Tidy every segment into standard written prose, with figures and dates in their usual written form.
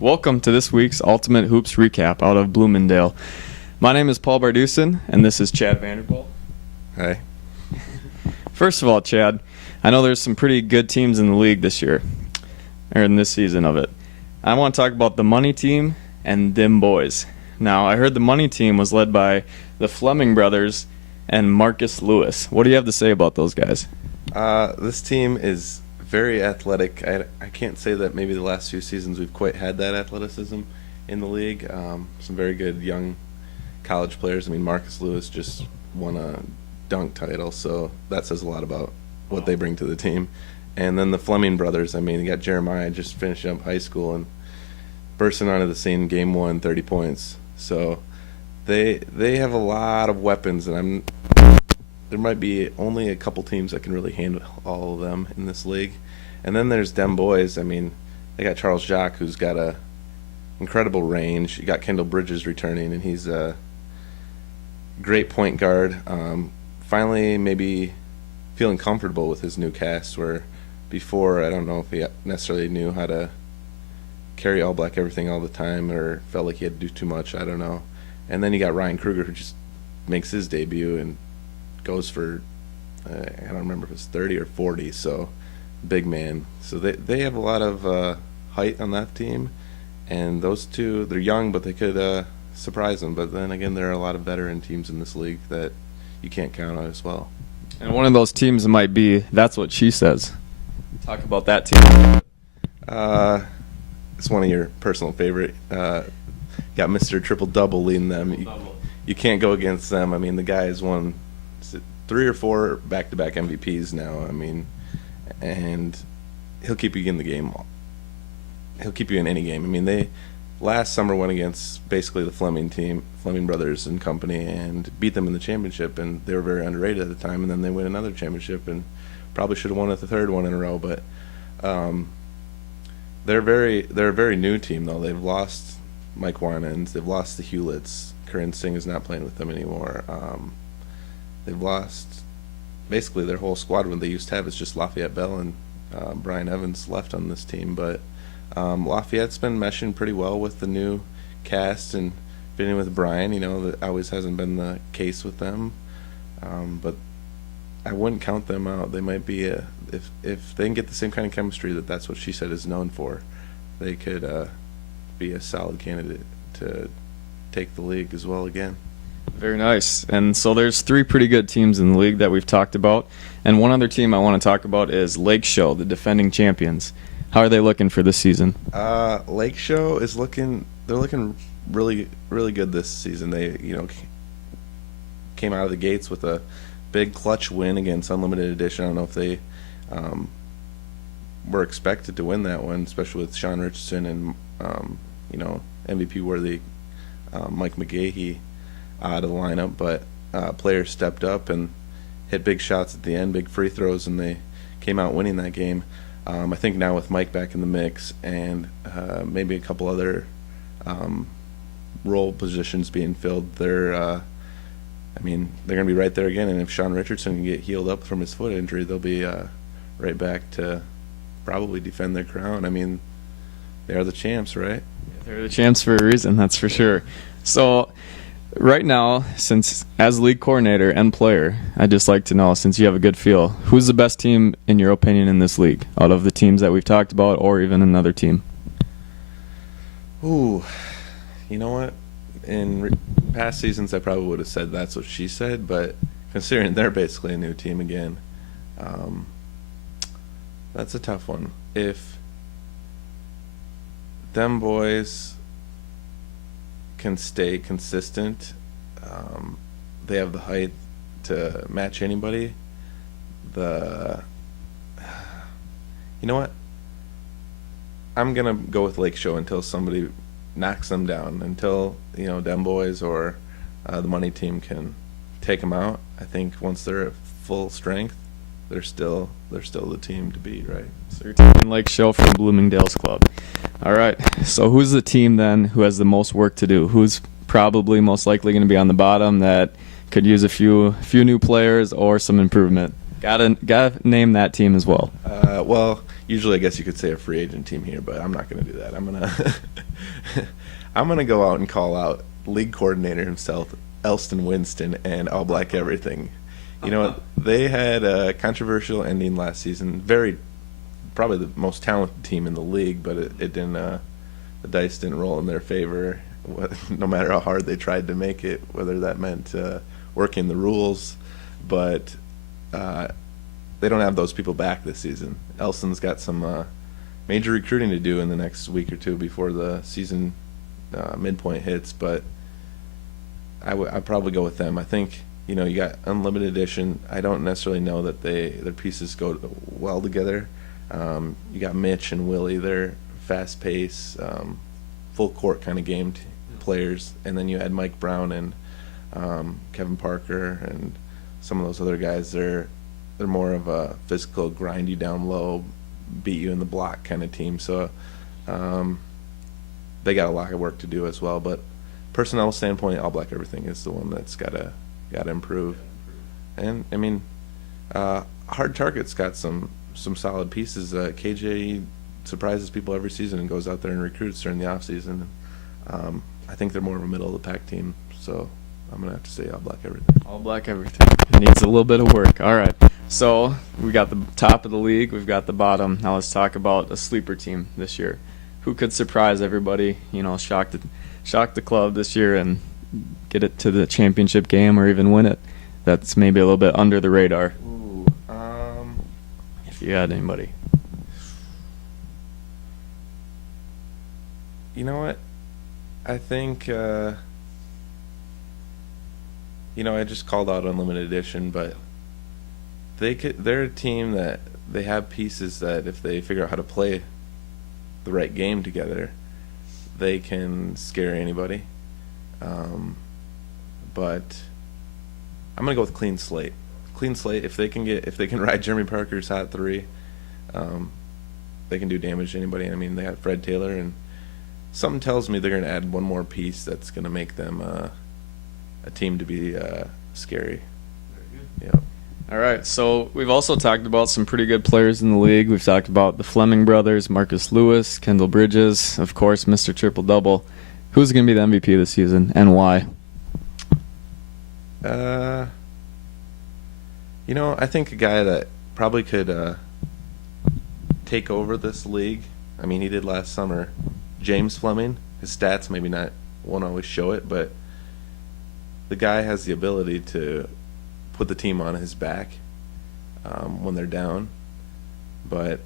Welcome to this week's Ultimate Hoops Recap out of Bloomingdale. My name is Paul Bardusen, and this is Chad Vanderbilt. Hi. First of all, Chad, I know there's some pretty good teams in the league this year, or in this season of it. I want to talk about the Money Team and them boys. Now, I heard the Money Team was led by the Fleming brothers and Marcus Lewis. What do you have to say about those guys? This team is very athletic. I can't say that maybe the last few seasons we've quite had that athleticism in the league. Some very good young college players. I mean, Marcus Lewis just won a dunk title, so that says a lot about what they bring to the team. And then the Fleming brothers, I mean, you got Jeremiah just finishing up high school and bursting onto the scene game one, 30 points. So they have a lot of weapons, and there might be only a couple teams that can really handle all of them in this league. And then there's them boys. I mean, they got Charles Jacques, who's got a incredible range. You got Kendall Bridges returning, and he's a great point guard. Finally, maybe feeling comfortable with his new cast, where before I don't know if he necessarily knew how to carry all black everything all the time or felt like he had to do too much. I don't know. And then you got Ryan Kruger, who just makes his debut and goes for I don't remember if it's 30 or 40, so big man. So they have a lot of height on that team, and those two, they're young, but they could surprise them. But then again, there are a lot of veteran teams in this league that you can't count on as well. And one of those teams might be That's What She Says. Talk about that team. It's one of your personal favorite. Got Mr. TripleDouble leading them. You can't go against them. I mean, the guy has won 3 or 4 back-to-back MVPs now. I mean, and he'll keep you in the game. He'll keep you in any game. I mean, they last summer went against basically the Fleming team, Fleming brothers and company, and beat them in the championship. And they were very underrated at the time. And then they win another championship, and probably should have won it the third one in a row. But they're a very new team though. They've lost Mike Winans. They've lost the Hewletts. Corinne Singh is not playing with them anymore. They've lost basically their whole squad. When they used to have, it's just Lafayette Bell and Brian Evans left on this team. But Lafayette's been meshing pretty well with the new cast and fitting with Brian. You know, that always hasn't been the case with them. But I wouldn't count them out. They might be if they can get the same kind of chemistry That's What She Said is known for, they could be a solid candidate to take the league as well again. Very nice. And so there's 3 pretty good teams in the league that we've talked about. And one other team I want to talk about is Lakeshell, the defending champions. How are they looking for this season? Lakeshell is looking really, really good this season. They, came out of the gates with a big clutch win against Unlimited Edition. I don't know if they were expected to win that one, especially with Sean Richardson and MVP worthy Mike McGahee out of the lineup, but players stepped up and hit big shots at the end, big free throws, and they came out winning that game. I think now with Mike back in the mix and maybe a couple other role positions being filled, they're going to be right there again. And if Sean Richardson can get healed up from his foot injury, they'll be right back to probably defend their crown. I mean, they are the champs, right? They're the champs for a reason, that's for sure. So right now, since as league coordinator and player, I'd just like to know, since you have a good feel, who's the best team in your opinion in this league out of the teams that we've talked about, or even another team? Ooh, you know what? In past seasons, I probably would have said That's What She Said, but considering they're basically a new team again, that's a tough one. If them boys can stay consistent, they have the height to match anybody. You know what? I'm gonna go with Lakeshell until somebody knocks them down. Until them boys or the Money Team can take them out. I think once they're at full strength, they're still the team to beat, right? So you're taking Lakeshell from Bloomingdale's club. All right. So who's the team then who has the most work to do? Who's probably most likely going to be on the bottom that could use a few new players or some improvement? Gotta name that team as well. Well, usually I guess you could say a free agent team here, but I'm not going to do that. I'm gonna go out and call out league coordinator himself, Elston Winston, and All Black Everything. You know what? They had a controversial ending last season. Probably the most talented team in the league, but it didn't. The dice didn't roll in their favor. No matter how hard they tried to make it, whether that meant working the rules, but they don't have those people back this season. Elston's got some major recruiting to do in the next week or two before the season midpoint hits, but I'd probably go with them. I think, you got Unlimited Edition. I don't necessarily know that their pieces go well together. You got Mitch and Willie. They're fast pace, full court kind of game players, and then you had Mike Brown and Kevin Parker and some of those other guys. They're more of a physical, grind you down low, beat you in the block kind of team. So they got a lot of work to do as well. But personnel standpoint, All Black Everything is the one that's gotta improve. And I mean, Hard Target's got some solid pieces. KJ surprises people every season and goes out there and recruits during the off season. I think they're more of a middle of the pack team. So I'm gonna have to say All Black Everything. All Black Everything. It needs a little bit of work. All right. So we got the top of the league. We've got the bottom. Now let's talk about a sleeper team this year. Who could surprise everybody? Shock the club this year and get it to the championship game or even win it. That's maybe a little bit under the radar. Ooh, if you had anybody. You know what? I think I just called out Unlimited Edition, but they're a team that they have pieces that if they figure out how to play the right game together, they can scare anybody. But I'm gonna go with Clean Slate. Clean Slate. If they can ride Jeremy Parker's hot three, they can do damage to anybody. I mean, they got Fred Taylor, and something tells me they're gonna add one more piece that's gonna make them a team to be scary. Very good. Yeah. All right. So we've also talked about some pretty good players in the league. We've talked about the Fleming brothers, Marcus Lewis, Kendall Bridges, of course, Mr. TripleDouble. Who's going to be the MVP this season and why? I think a guy that probably could take over this league. I mean, he did last summer. James Fleming. His stats won't always show it, but the guy has the ability to put the team on his back when they're down. But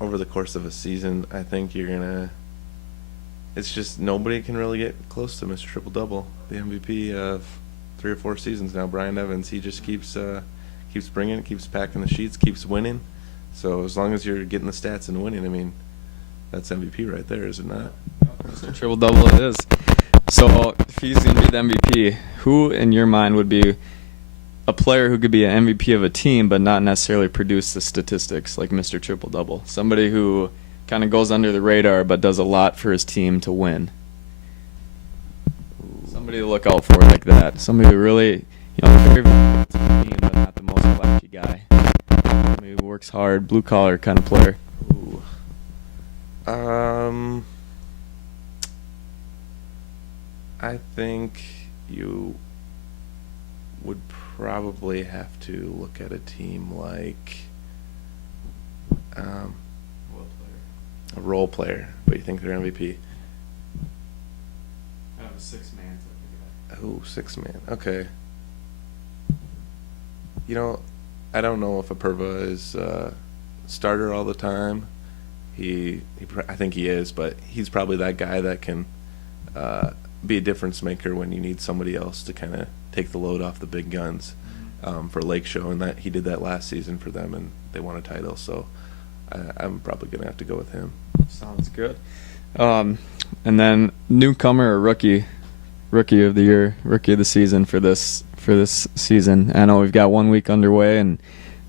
over the course of a season, I think it's just nobody can really get close to Mr. TripleDouble, the MVP of 3 or 4 seasons now. Brian Evans, he just keeps bringing it, keeps packing the sheets, keeps winning. So as long as you're getting the stats and winning, I mean, that's MVP right there, is it not? Mr. TripleDouble it is. So if he's going to be the MVP, who in your mind would be a player who could be an MVP of a team but not necessarily produce the statistics like Mr. TripleDouble? Somebody who kind of goes under the radar but does a lot for his team to win. Somebody to look out for like that. Somebody who really, very valuable to the team but not the most flashy guy. Somebody who works hard, blue collar kind of player. Ooh. I think you would probably have to look at a team like a role player, but you think they're MVP? Kind of a 6-man type of guy. Oh, 6-man. Okay. I don't know if Apurva is starter all the time. I think he is, but he's probably that guy that can be a difference maker when you need somebody else to kind of take the load off the big guns for Lakeshell, and that he did that last season for them, and they won a title. So I'm probably gonna have to go with him. Sounds good. And then newcomer or rookie of the year, rookie of the season for this season. I know we've got 1 week underway and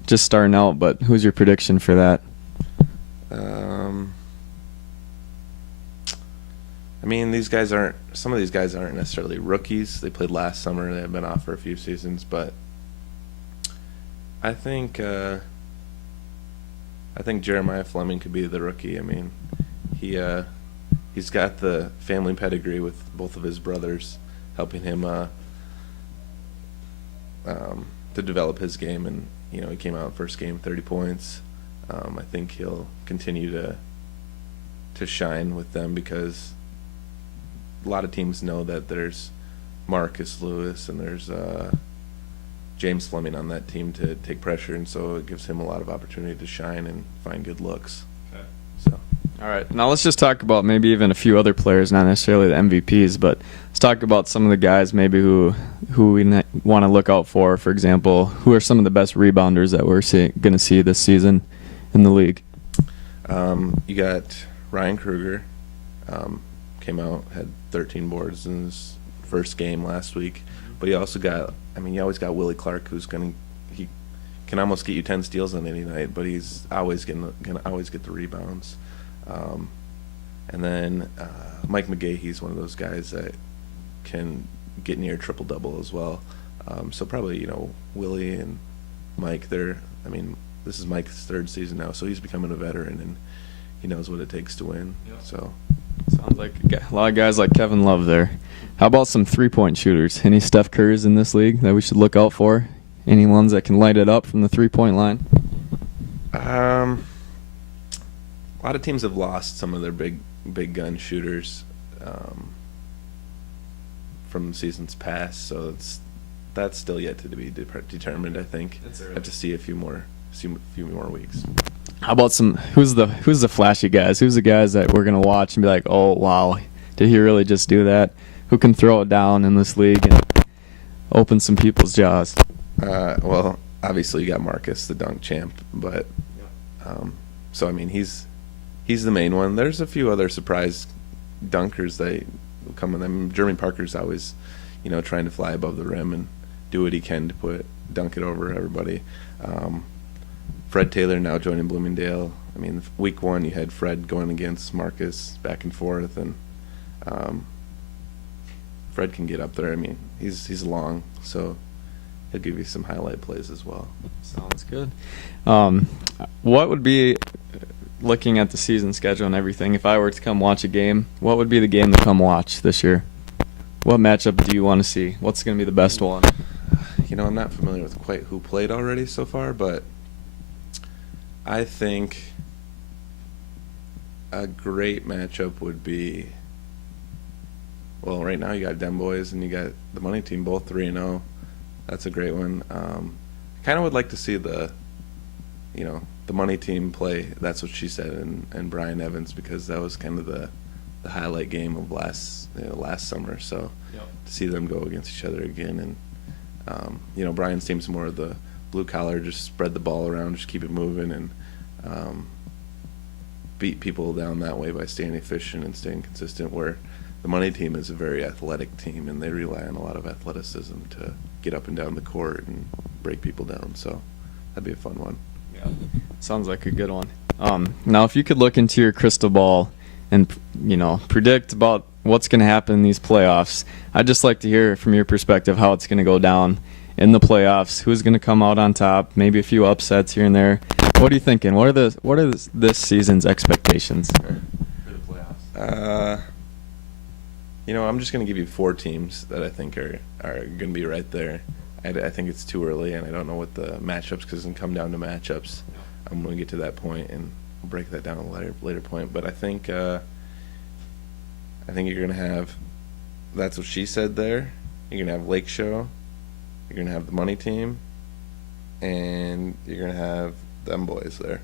just starting out, but who's your prediction for that? I mean, some of these guys aren't necessarily rookies. They played last summer. They have been off for a few seasons, but I think Jeremiah Fleming could be the rookie. I mean, he's got the family pedigree with both of his brothers helping him to develop his game, and he came out first game 30 points. I think he'll continue to shine with them because a lot of teams know that there's Marcus Lewis and there's James Fleming on that team to take pressure, and so it gives him a lot of opportunity to shine and find good looks. Okay. So, all right, now let's just talk about maybe even a few other players, not necessarily the MVPs, but let's talk about some of the guys maybe who we want to look out for. For example, who are some of the best rebounders that we're going to see this season in the league? You got Ryan Kruger, came out, had 13 boards in his first game last week, but he also got, you always got Willie Clark, he can almost get you 10 steals on any night, but he's always gonna always get the rebounds. And then Mike McGahee, he's one of those guys that can get near triple-double as well. So probably, Willie and Mike, this is Mike's third season now, so he's becoming a veteran, and he knows what it takes to win. Yep. So sounds like a lot of guys like Kevin Love there. How about some three-point shooters? Any Steph Currys in this league that we should look out for? Any ones that can light it up from the three-point line? A lot of teams have lost some of their big gun shooters from seasons past, so that's still yet to be determined. I think have to see a few more weeks. How about who's the flashy guys? Who's the guys that we're gonna watch and be like, oh wow, did he really just do that? Who can throw it down in this league and open some people's jaws? Well, obviously you got Marcus, the dunk champ, but so he's the main one. There's a few other surprise dunkers that come in. Jeremy Parker's always, trying to fly above the rim and do what he can to dunk it over everybody. Fred Taylor now joining Bloomingdale. Week 1 you had Fred going against Marcus back and forth, and Fred can get up there. He's long, so he'll give you some highlight plays as well. Sounds good. What would be, looking at the season schedule and everything, if I were to come watch a game, what would be the game to come watch this year? What matchup do you want to see? What's going to be the best one? I'm not familiar with quite who played already so far, but I think a great matchup would be, well, right now you got Dem Boys and you got the Money Team, both 3-0. That's a great one. Kind of would like to see the Money Team play That's What She Said and Brian Evans, because that was kind of the highlight game of last summer. So to see them go against each other again, and Brian's team's more of the blue collar, just spread the ball around, just keep it moving, and beat people down that way by staying efficient and staying consistent, where the Money Team is a very athletic team, and they rely on a lot of athleticism to get up and down the court and break people down. So that'd be a fun one. Yeah, sounds like a good one. Now, if you could look into your crystal ball and predict about what's going to happen in these playoffs, I'd just like to hear from your perspective how it's going to go down in the playoffs. Who's going to come out on top? Maybe a few upsets here and there. What are you thinking? What are this season's expectations for the playoffs? I'm just going to give you 4 teams that I think are going to be right there. I think it's too early, and I don't know what the matchups, because it's going to come down to matchups. I'm going to get to that point, and we'll break that down at a later point. But I think you're going to have That's What She Said there. You're going to have Lakeshell. You're going to have the Money Team. And you're going to have Dem Boys there.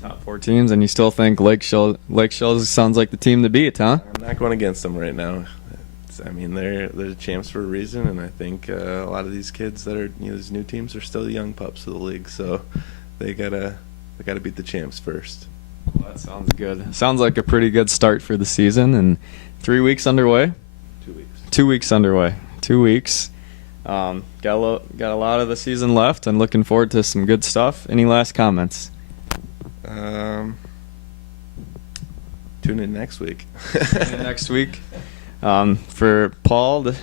Top 4 teams, and you still think Lakeshell sounds like the team to beat, huh? I'm not going against them right now. They're the champs for a reason, and I think a lot of these kids that are these new teams are still the young pups of the league, so they gotta beat the champs first. Well, that sounds good. Sounds like a pretty good start for the season, and 3 weeks underway. 2 weeks. 2 weeks underway. 2 weeks. Got a lot of the season left, and looking forward to some good stuff. Any last comments? Tune in next week. For Paul and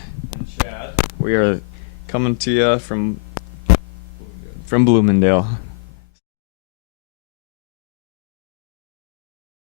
Chad, we are coming to you from from Bloomingdale.